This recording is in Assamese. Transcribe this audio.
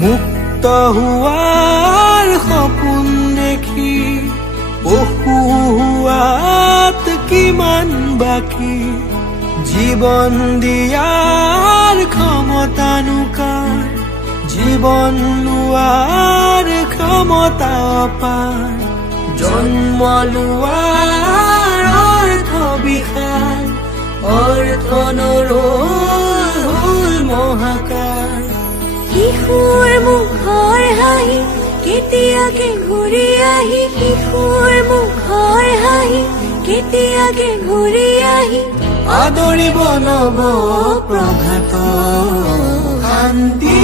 মুক্ত হোৱাৰ সপোন দেখি পশু হোৱাত কিমান বাকী জীৱন দিয়াৰ ক্ষমতানো কাৰ জীৱন লোৱাৰ ক্ষমতা পাৰ জন্ম লোৱাৰ অৰ্থ বিশাল অৰ্থ নৰল মহাকাল শিশুৰ মুখৰ হাঁহি কেতিয়াকে ঘূৰি আহি শিশুৰ মুখৰ হাঁহি কেতিয়াকে ঘূৰি আহি আদৰিব নৱ প্ৰভাত শান্তি